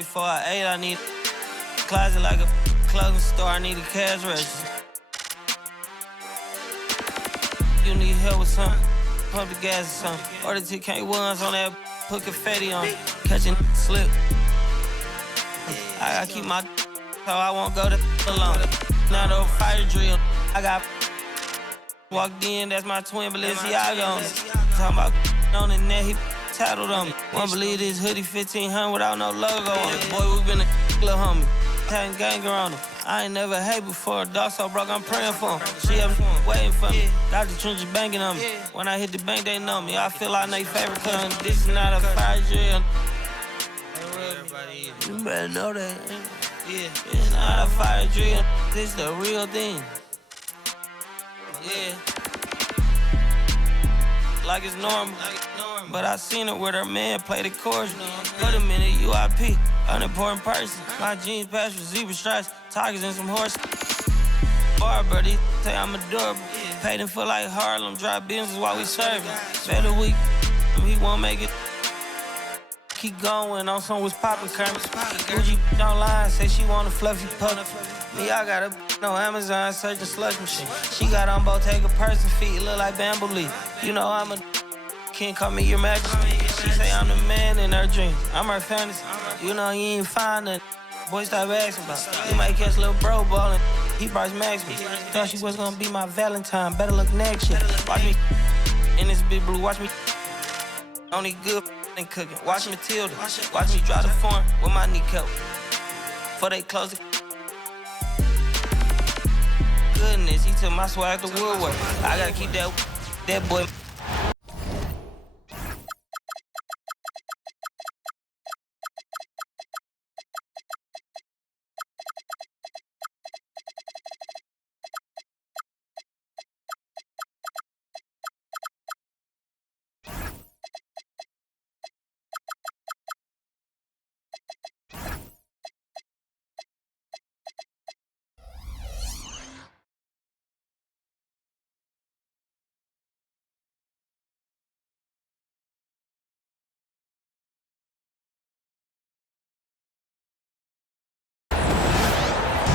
Before I ate, I need a closet like a clothing store. I need a cash register. You need help with something? Pump the gas or something. Order TK1s on that, put confetti on. Catching slip. I gotta keep my so I won't go to alone. Now the fire drill. I got walked in, that's my twin Balenciaga on it. Talking about on the net, he tattled on me. Won't believe this hoodie 1500 without no logo on it. Boy, we been a little homie. Having ganger on him. I ain't never hate before. Dog so broke, I'm praying for him. She up waiting for me. Got the trenches banging on me. When I hit the bank, they know me. I feel like they favorite cousin. This is not a fire drill. You better know that. Yeah, it's not a fire drill. This the real thing. Yeah. Like it's normal. But I seen her with her man play the chorus. Put him in a UIP, unimportant person. My jeans patch with zebra stripes, tigers and some horses. Bar buddy, say I'm adorable. Paid him for like Harlem, drive business while we serving. Better week, he won't make it. Keep going on some was poppin' Kermit. Gucci online, say she want a fluffy pup. Me, I got a no Amazon searching slush machine. She got on Bottega person feet, look like bamboo leaf. You know I'm a can't call me your majesty. She say I'm the man in her dreams. I'm her fantasy. You know you ain't find nothing. Boy, stop asking about it. You might catch little bro ballin'. He Bryce Maxby. Thought she was gonna be my Valentine. Better look next year. Watch me in this big blue. Watch me only good and cooking. Watch Matilda. Watch me drive the foreign with my kneecap. Before they close it. Goodness, he took my swag to Woodward. I gotta keep that boy.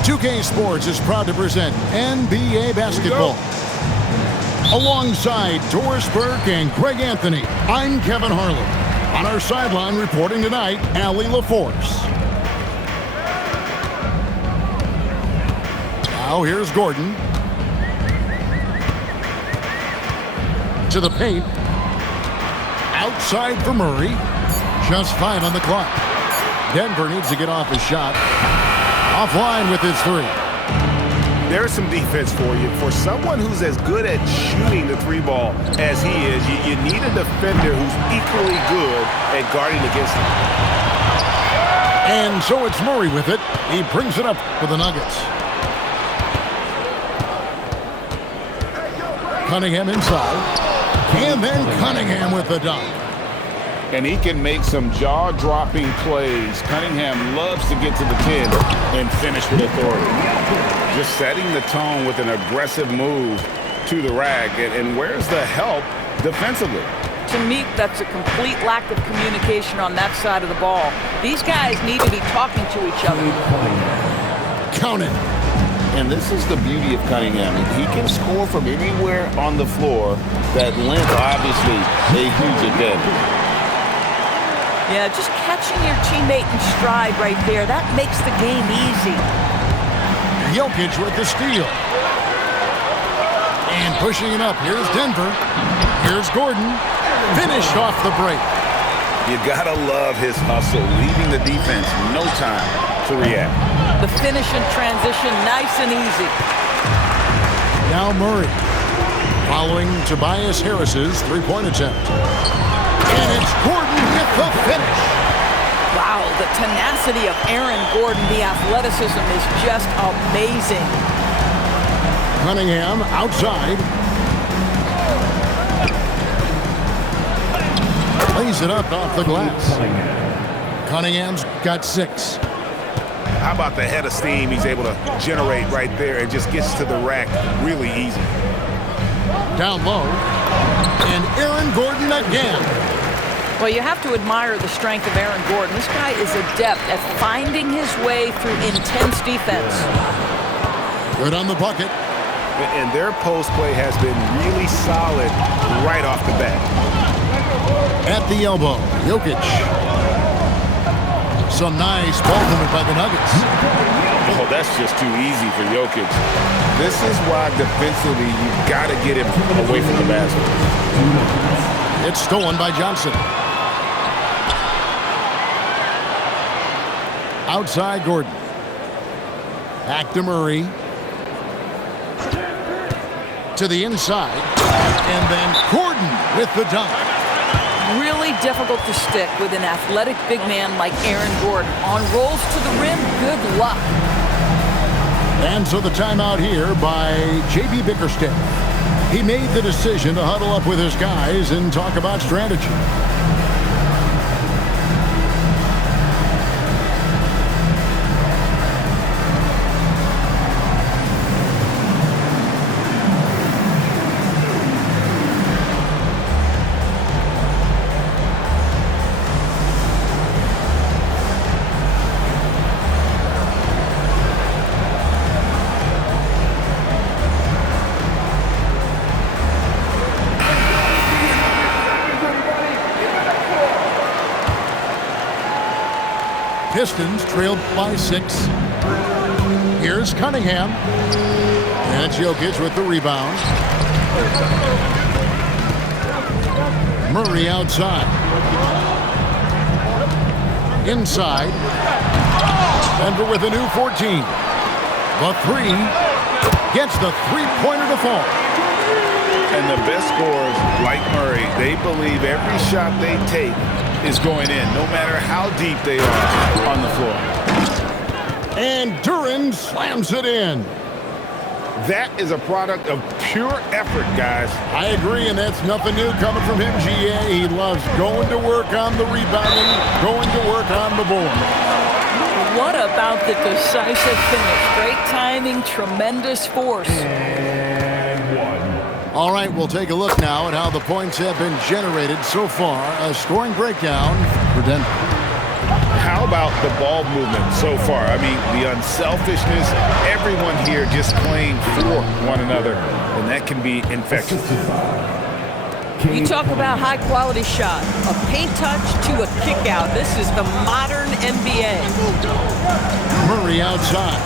Two-K Sports is proud to present NBA basketball. Alongside Doris Burke and Greg Anthony, I'm Kevin Harlan. On our sideline reporting tonight, Allie LaForce. Now here's Gordon. To the paint. Outside for Murray. Just 5 on the clock. Denver needs to get off his shot. Offline with his 3. There's some defense for you. For someone who's as good at shooting the 3 ball as he is, you need a defender who's equally good at guarding against him. And so it's Murray with it. He brings it up for the Nuggets. Cunningham inside. And then Cunningham with the dunk. And he can make some jaw-dropping plays. Cunningham loves to get to the 10 and finish with authority. Just setting the tone with an aggressive move to the rack. And where's the help defensively? To me, that's a complete lack of communication on that side of the ball. These guys need to be talking to each other. Count it. And this is the beauty of Cunningham. He can score from anywhere on the floor. That length, obviously, a huge advantage. Yeah, just catching your teammate in stride right there, that makes the game easy. Jokic with the steal. And pushing it up, here's Denver. Here's Gordon. Finished off the break. You gotta love his hustle, leaving the defense no time to react. The finish in transition, nice and easy. Now Murray, following Tobias Harris's three-point attempt. And it's Gordon with the finish. Wow, the tenacity of Aaron Gordon, the athleticism is just amazing. Cunningham outside. Lays it up off the glass. Cunningham's got 6. How about the head of steam he's able to generate right there and just gets to the rack really easy. Down low. And Aaron Gordon again. Well, you have to admire the strength of Aaron Gordon. This guy is adept at finding his way through intense defense. Good on the bucket. And their post play has been really solid right off the bat. At the elbow, Jokic. Some nice ball movement by the Nuggets. Oh, that's just too easy for Jokic. This is why defensively you've got to get him away from the basket. It's stolen by Johnson. Outside Gordon. Back to Murray. To the inside. And then Gordon with the dunk. Really difficult to stick with an athletic big man like Aaron Gordon. On rolls to the rim, good luck. And so the timeout here by J.B. Bickerstaff. He made the decision to huddle up with his guys and talk about strategy. Pistons trailed by 6. Here's Cunningham. And it's Jokic with the rebound. Murray outside. Inside. Denver with a new 14. The 3 gets the three-pointer to fall. And the best scorers, like Murray, they believe every shot they take is going in, no matter how deep they are on the floor. And Duren slams it in. That is a product of pure effort, guys. I agree, and that's nothing new coming from him, GA. He loves going to work on the rebounding, going to work on the board. What about the decisive finish? Great timing, tremendous force. All right, we'll take a look now at how the points have been generated so far. A scoring breakdown for Denver. How about the ball movement so far? I mean, the unselfishness, everyone here just playing for one another, and that can be infectious. You talk about high-quality shot, a paint touch to a kick-out. This is the modern NBA. Murray outside.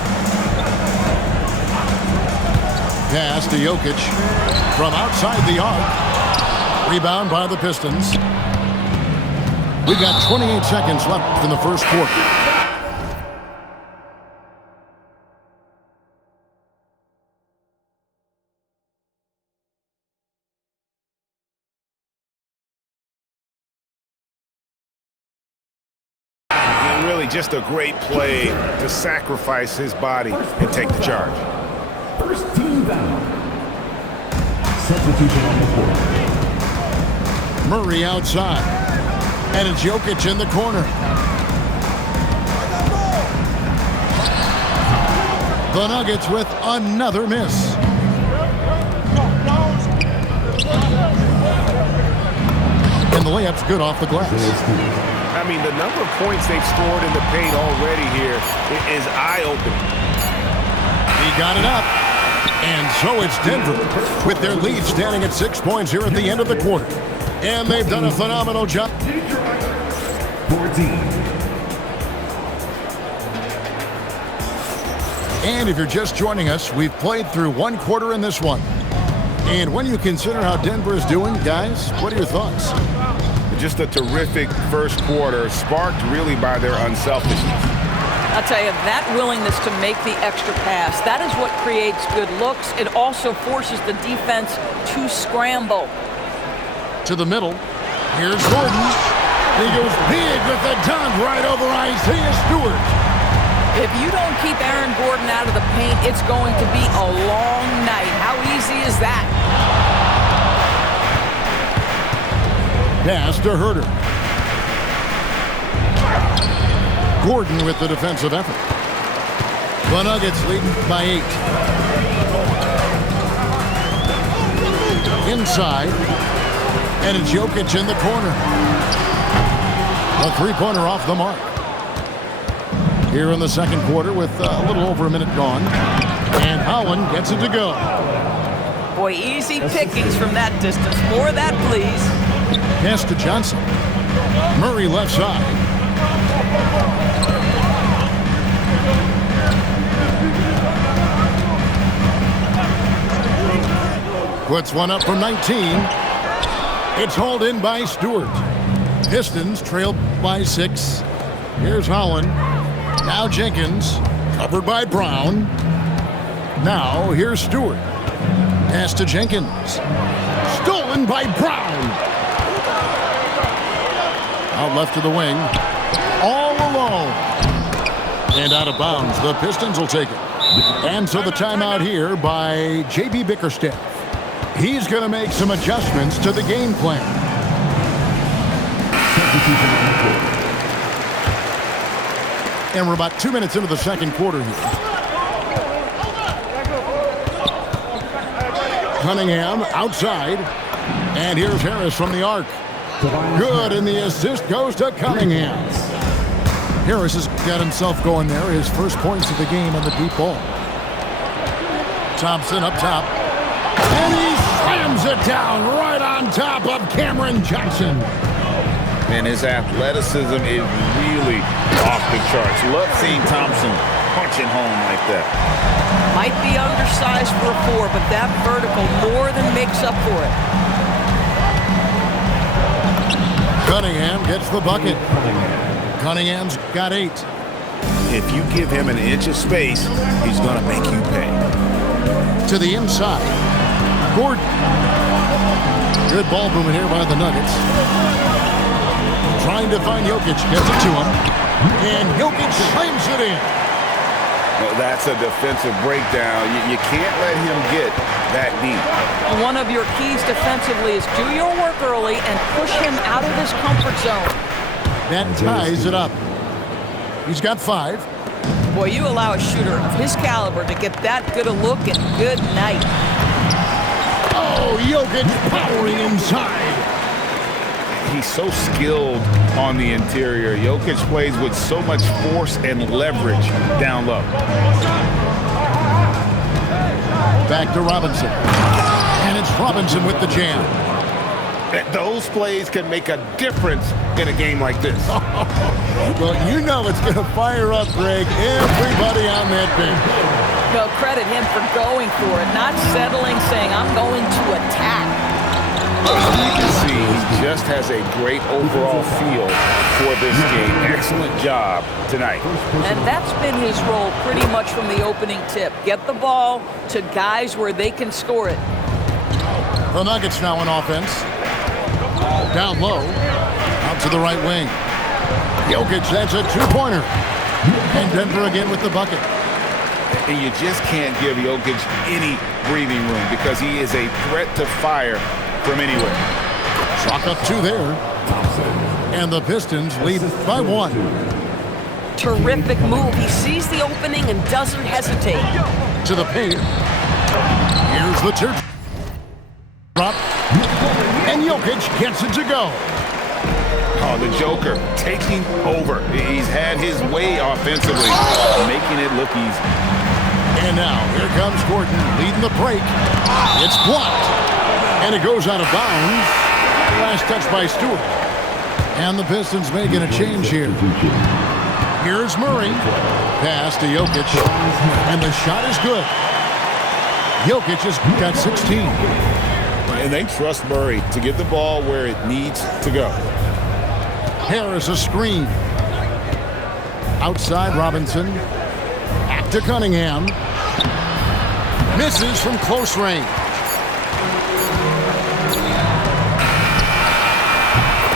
Pass to Jokic from outside the arc. Rebound by the Pistons. We got 28 seconds left in the first quarter. Really just a great play to sacrifice his body and take the charge. First team foul. Substitution on the court. Murray outside. And it's Jokic in the corner. The Nuggets with another miss. And the layup's good off the glass. I mean, the number of points they've scored in the paint already here is eye-opening. He got it up. And so it's Denver with their lead standing at 6 points here at the end of the quarter. And they've done a phenomenal job. 14. And if you're just joining us, we've played through one quarter in this one. And when you consider how Denver is doing, guys, what are your thoughts? Just a terrific first quarter, sparked really by their unselfishness. I'll tell you, that willingness to make the extra pass, that is what creates good looks. It also forces the defense to scramble. To the middle. Here's Gordon. He goes big with the dunk right over Isaiah Stewart. If you don't keep Aaron Gordon out of the paint, it's going to be a long night. How easy is that? Pass to Herter. Gordon with the defensive effort. The Nuggets leading by 8. Inside. And it's Jokic in the corner. A three-pointer off the mark. Here in the second quarter with a little over a minute gone. And Howland gets it to go. Boy, easy pickings from that distance. More of that, please. Pass to Johnson. Murray left side. Puts one up from 19. It's hauled in by Stewart. Pistons trail by 6. Here's Howland. Now Jenkins. Covered by Brown. Now here's Stewart. Pass to Jenkins. Stolen by Brown. Out left to the wing. All alone. And out of bounds. The Pistons will take it. And so the timeout here by J.B. Bickerstaff. He's going to make some adjustments to the game plan. And we're about 2 minutes into the second quarter here. Cunningham outside. And here's Harris from the arc. Good, and the assist goes to Cunningham. Harris has got himself going there. His first points of the game on the deep ball. Thompson up top. And he slams it down right on top of Cameron Johnson. And his athleticism is really off the charts. Love seeing Thompson punching home like that. Might be undersized for a 4, but that vertical more than makes up for it. Cunningham gets the bucket. Cunningham's got 8. If you give him an inch of space, he's going to make you pay. To the inside. Gordon. Good ball movement here by the Nuggets. Trying to find Jokic. Gets it to him. And Jokic slams it in. Well, that's a defensive breakdown. You can't let him get that deep. One of your keys defensively is do your work early and push him out of his comfort zone. That ties it up. He's got 5. Boy, you allow a shooter of his caliber to get that good a look, and good night. Oh, Jokic powering inside. He's so skilled on the interior. Jokic plays with so much force and leverage down low. Back to Robinson. And it's Robinson with the jam. Those plays can make a difference in a game like this. Well, you know it's going to fire up, Greg. Everybody on that bench. No, credit him for going for it, not settling, saying, I'm going to attack. You can see he just has a great overall feel for this game. Excellent job tonight. And that's been his role pretty much from the opening tip. Get the ball to guys where they can score it. The Nuggets now on offense. Down low. Out to the right wing. Jokic, that's a 2-pointer. And Denver again with the bucket. And you just can't give Jokic any breathing room because he is a threat to fire from anywhere. Chalk up 2 there. And the Pistons lead by 1. Terrific move. He sees the opening and doesn't hesitate. To the paint. Here's the teardrop. And Jokic gets it to go. Oh, the Joker taking over. He's had his way offensively, making it look easy. And now, here comes Gordon leading the break. It's blocked. And it goes out of bounds. Last touch by Stewart. And the Pistons making a change here. Here's Murray. Pass to Jokic. And the shot is good. Jokic has got 16. And they trust Murray to get the ball where it needs to go. Harris a screen. Outside Robinson. Back to Cunningham. Misses from close range.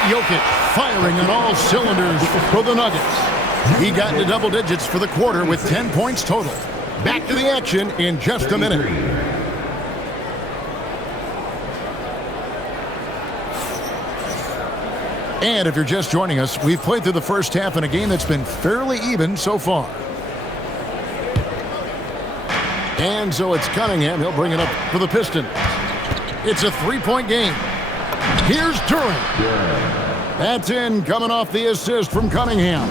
Jokic firing on all cylinders for the Nuggets. He got into double digits for the quarter with 10 points total. Back to the action in just a minute. And if you're just joining us, we've played through the first half in a game that's been fairly even so far. And so it's Cunningham. He'll bring it up for the Pistons. It's a 3-point game. Here's Duren. That's in, coming off the assist from Cunningham.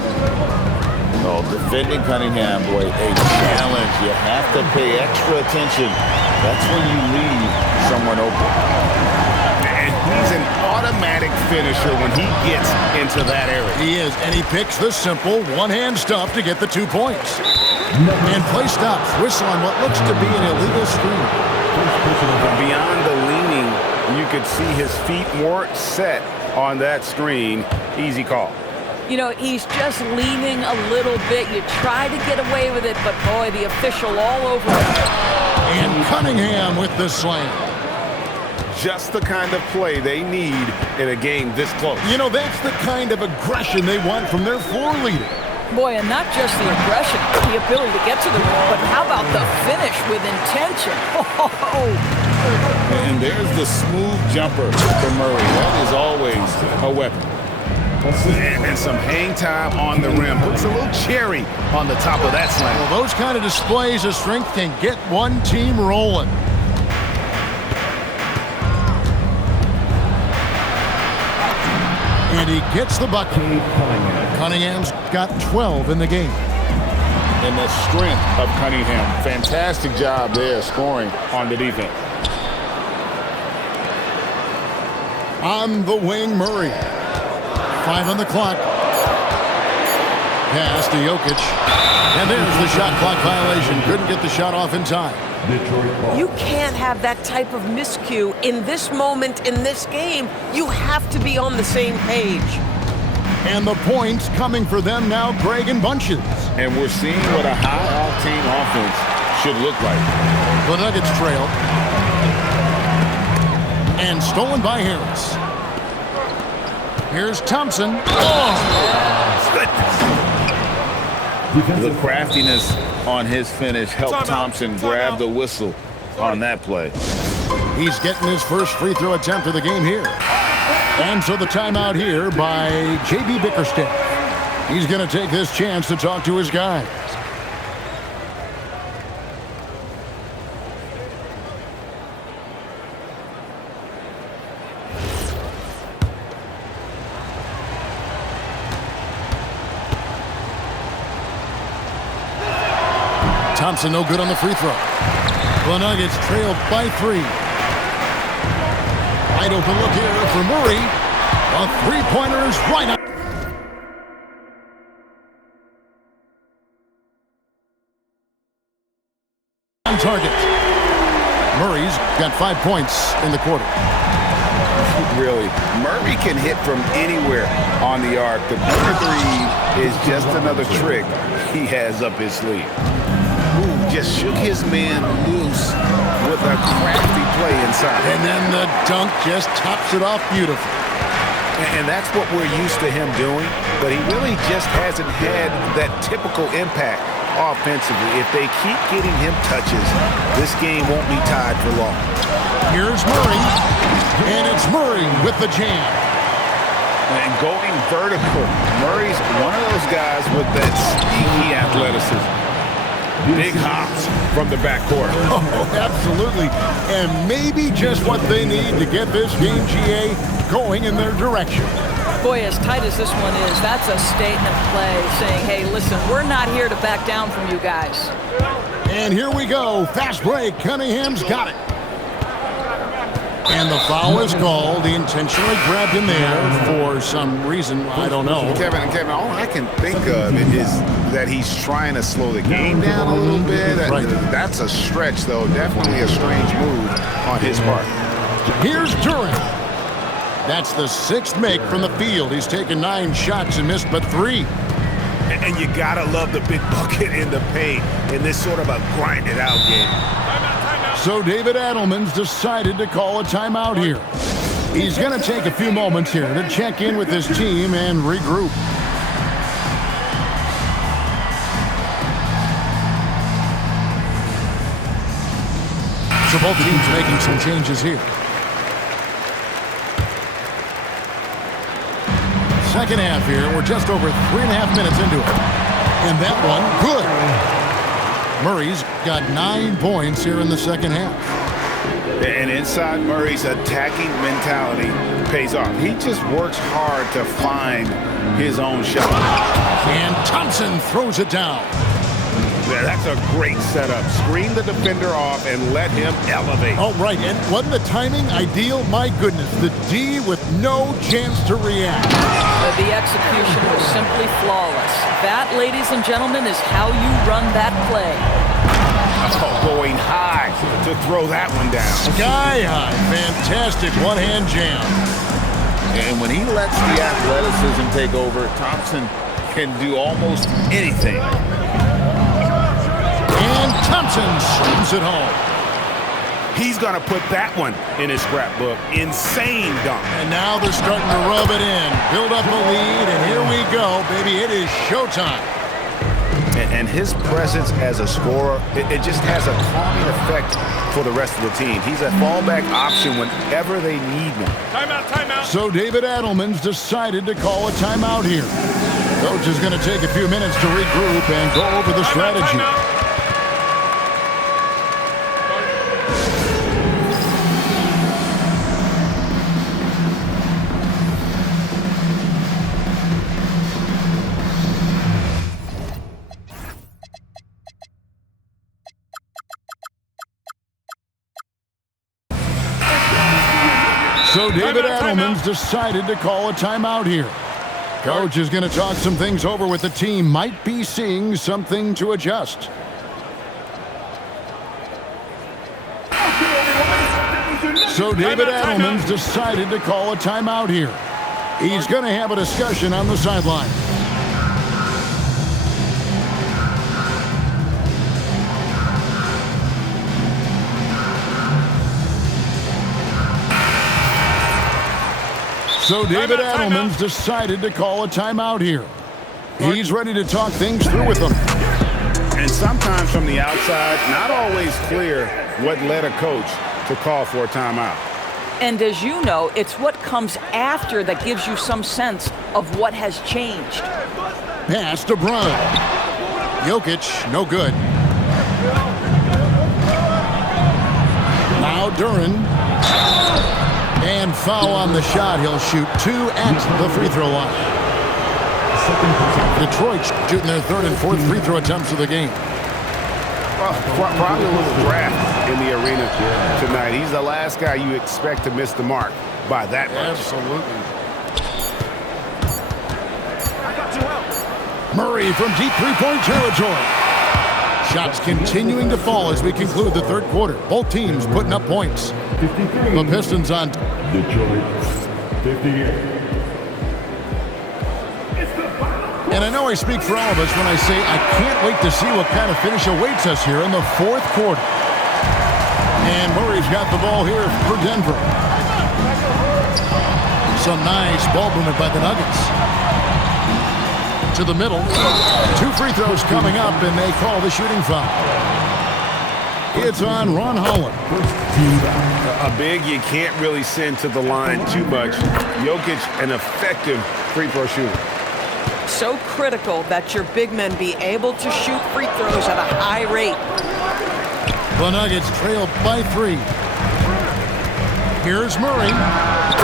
Oh, defending Cunningham, boy, a challenge. You have to pay extra attention. That's when you leave someone open. And he's an automatic finisher when he gets into that area. He is, and he picks the simple one-hand stuff to get the 2 points. And play stops. Whistle on what looks to be an illegal screen. Beyond the leaning, you could see his feet more set on that screen. Easy call. You know, he's just leaning a little bit. You try to get away with it, but boy, the official all over it. And Cunningham with the slam. Just the kind of play they need in a game this close. You know, that's the kind of aggression they want from their floor leader. Boy, and not just the aggression, the ability to get to the rim, but how about the finish with intention? And there's the smooth jumper for Murray. That is always a weapon. And some hang time on the rim. Puts a little cherry on the top of that slam. Well, those kind of displays of strength can get one team rolling. And he gets the bucket. Cunningham's got 12 in the game. And the strength of Cunningham. Fantastic job there scoring on the defense. On the wing, Murray. 5 on the clock. Pass to Jokic. And there's the shot clock violation. Couldn't get the shot off in time. You can't have that type of miscue in this moment in this game. You have to be on the same page. And the points coming for them now, Greg in bunches. And we're seeing what a high-octane offense should look like. The Nuggets trail. And stolen by Harris. Here's Thompson. Oh! The craftiness on his finish helped Thompson grab the whistle on that play. He's getting his first free throw attempt of the game here. And so the timeout here by J.B. Bickerstaff. He's going to take this chance to talk to his guys. Thompson no good on the free throw. The Nuggets trailed by 3. Wide open look here for Murray. A three-pointer is right up. On target. Murray's got 5 points in the quarter. Really, Murray can hit from anywhere on the arc. The corner 3 is just another trick he has up his sleeve. Ooh, just shook his man loose with a crafty play inside. And then the dunk just tops it off beautifully. And that's what we're used to him doing, but he really just hasn't had that typical impact offensively. If they keep getting him touches, this game won't be tied for long. Here's Murray, and it's Murray with the jam. And going vertical, Murray's one of those guys with that sneaky athleticism. Big hops from the backcourt. Oh, absolutely. And maybe just what they need to get this game, GA, going in their direction. Boy, as tight as this one is, that's a statement play saying, hey, listen, we're not here to back down from you guys. And here we go. Fast break. Cunningham's got it. And the foul is called. He intentionally grabbed him there for some reason. I don't know. Kevin, all I can think of is that he's trying to slow the game down a little bit. Right. That's a stretch, though. Definitely a strange move on his part. Here's Durant. That's the 6th make from the field. He's taken 9 shots and missed but 3. And you gotta love the big bucket in the paint in this sort of a grind-it-out game. So David Adelman's decided to call a timeout here. He's going to take a few moments here to check in with his team and regroup. So both teams making some changes here. Second half here. We're just over 3.5 minutes into it. And that one, good. Murray's got 9 points here in the second half. And inside Murray's attacking mentality pays off. He just works hard to find his own shot. And Thompson throws it down. Yeah, that's a great setup. Screen the defender off and let him elevate. Oh, right. And wasn't the timing ideal? My goodness. The D with no chance to react. The execution was simply flawless. That, ladies and gentlemen, is how you run that play. Oh, going high to throw that one down. Sky high. Fantastic one-hand jam. And when he lets the athleticism take over, Thompson can do almost anything. And Thompson slams it home. He's going to put that one in his scrapbook. Insane dunk. And now they're starting to rub it in. Build up a lead, and here we go, baby. It is showtime. And his presence as a scorer, it just has a calming effect for the rest of the team. He's a fallback option whenever they need one. Timeout, timeout. So David Adelman's decided to call a timeout here. Coach is going to take a few minutes to regroup and go over the strategy. Timeout. So David Timeout, Adelman's timeout. decided to call a timeout here. Coach is going to talk some things over with the team. Might be seeing something to adjust. So David Adelman's decided to call a timeout here. He's going to have a discussion on the sideline. So David Adelman's decided to call a timeout here. He's ready to talk things through with them. And sometimes from the outside, not always clear what led a coach to call for a timeout. And as you know, it's what comes after that gives you some sense of what has changed. Pass to Bron. Jokic, no good. Now Duren. And foul on the shot. He'll shoot 2 at the free throw line. Detroit shooting their third and fourth free throw attempts of the game. Well, probably a little draft in the arena tonight. He's the last guy you expect to miss the mark by that much. Absolutely. Murray from deep three-point territory. Shots continuing to fall as we conclude the third quarter. Both teams putting up points. The Pistons on Detroit 58. And I know I speak for all of us when I say I can't wait to see what kind of finish awaits us here in the fourth quarter. And Murray's got the ball here for Denver. Some nice ball movement by the Nuggets. To the middle. 2 free throws coming up, and they call the shooting foul. It's on Ron Holland. A big you can't really send to the line too much. Jokic, an effective free throw shooter. So critical that your big men be able to shoot free throws at a high rate. The Nuggets trail by 3. Here's Murray.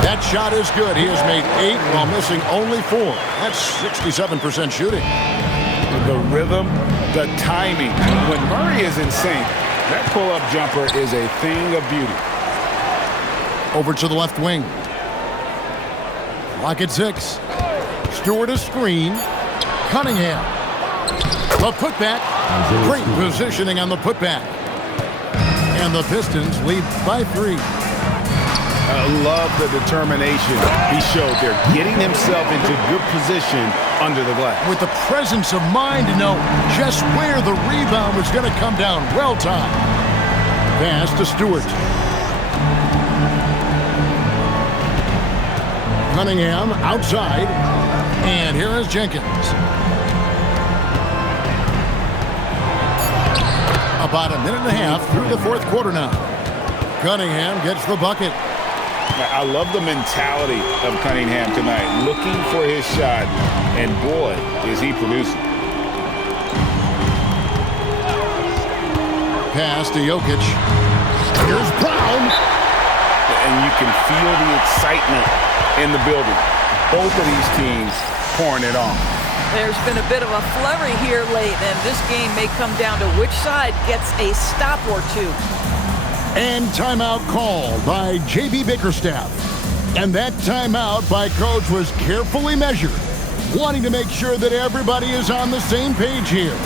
That shot is good. He has made 8 while missing only 4. That's 67% shooting. The rhythm, the timing. When Murray is in sync, that pull-up jumper is a thing of beauty. Over to the left wing. Lock at 6. Stewart a screen. Cunningham. The putback. Great positioning on the putback. And the Pistons lead by 3. I love the determination he showed there, getting himself into good position under the glass. With the presence of mind to know just where the rebound was going to come down. Well timed. Pass to Stewart. Cunningham outside. And here is Jenkins. About a minute and a half through the fourth quarter now. Cunningham gets the bucket. I love the mentality of Cunningham tonight, looking for his shot, and boy, is he producing. pass to Jokic. Here's Brown. And you can feel the excitement in the building. Both of these teams pouring it on. There's been a bit of a flurry here late, and this game may come down to which side gets a stop or two. And timeout called by J.B. Bickerstaff. And that timeout by Coach was carefully measured, wanting to make sure that everybody is on the same page here.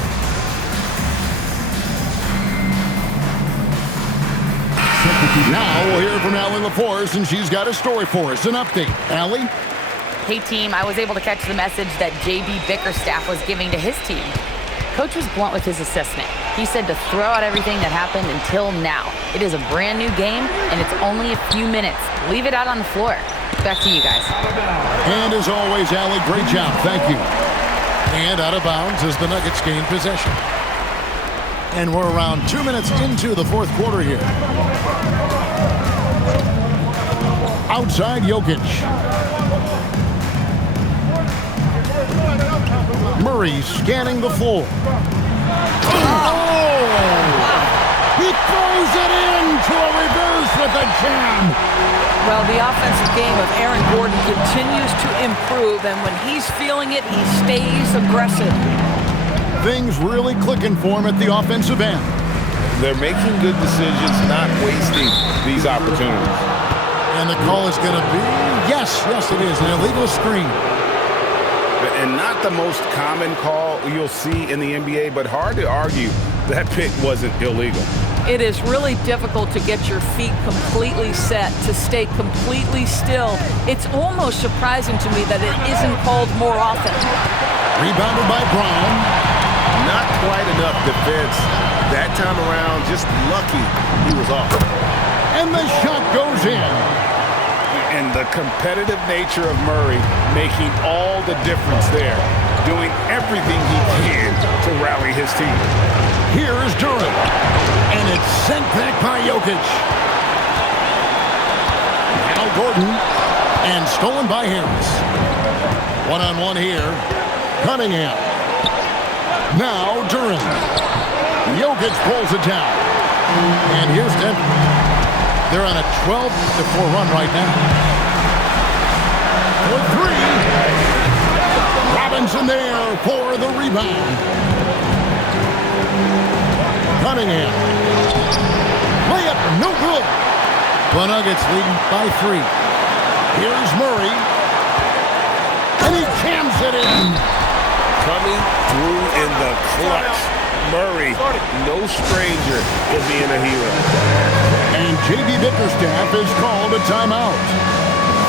Now we'll hear from Allie LaForce, and she's got a story for us, an update. Allie? Hey team, I was able to catch the message that J.B. Bickerstaff was giving to his team. Coach was blunt with his assistant. He said to throw out everything that happened until now. It is a brand new game, and it's only a few minutes. Leave it out on the floor. Back to you guys. And as always, Allie, great job. Thank you. And out of bounds as the Nuggets gain possession. And we're around 2 minutes into the fourth quarter here. Outside Jokic. Murray scanning the floor. Oh! He throws it into a reverse with a jam. Well, the offensive game of Aaron Gordon continues to improve, and when he's feeling it, he stays aggressive. Things really clicking for him at the offensive end. They're making good decisions, not wasting these opportunities. And the call is going to be, yes, it is, an illegal screen. And not the most common call you'll see in the NBA, but hard to argue that pick wasn't illegal. It is really difficult to get your feet completely set, to stay completely still. It's almost surprising to me that it isn't called more often. Rebounded by Brown. Not quite enough defense that time around. Just lucky he was off. And the shot goes in. And the competitive nature of Murray making all the difference there, doing everything he can to rally his team. Here's Durant. And it's sent back by Jokic. Now Gordon. And stolen by Harris. One-on-one here. Cunningham. Now Durant. Jokic pulls it down. And here's Denver. They're on a 12-4 run right now. For three. Robinson there for the rebound. Cunningham. Layup, no good. The Nuggets leading by 3. Here's Murray. And he jams it in. Coming through in the clutch. Murray, no stranger to being a hero. And J.B. Bickerstaff has called a timeout.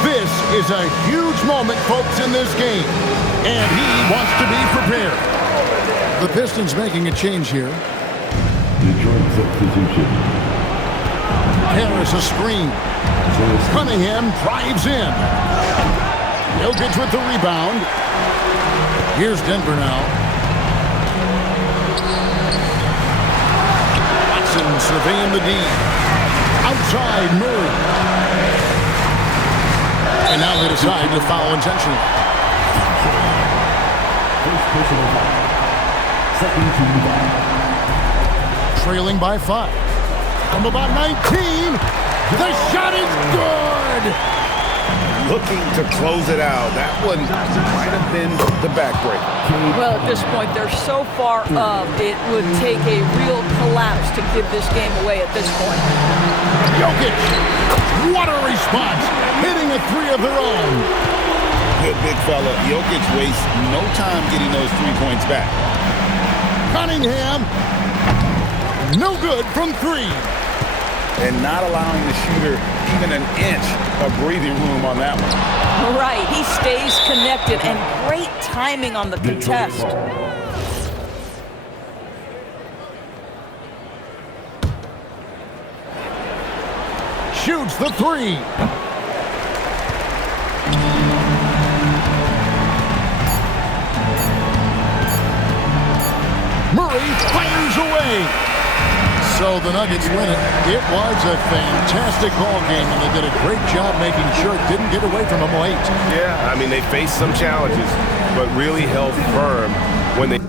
This is a huge moment, folks, in this game. And he wants to be prepared. The Pistons making a change here. Detroit substitution. Harris a screen. Cunningham drives in. Jokic with the rebound. Here's Denver now. Watson surveying the D. Outside Murray. And now they decide to foul intentionally. First personal foul. Second team foul. Trailing by 5. From about 19. The shot is good. Looking to close it out. That one might have been the backbreak. Well, at this point, they're so far up, it would take a real collapse to give this game away at this point. Jokic. What a response. Hitting a 3 of their own. Good big fella. Jokic wastes no time getting those 3 points back. Cunningham. No good from 3. And not allowing the shooter even an inch of breathing room on that one. Right, he stays connected, and great timing on the contest. Shoots the 3. Murray fires away. So the Nuggets win it. It was a fantastic ball game, and they did a great job making sure it didn't get away from them late. Yeah, I mean, they faced some challenges, but really held firm when they...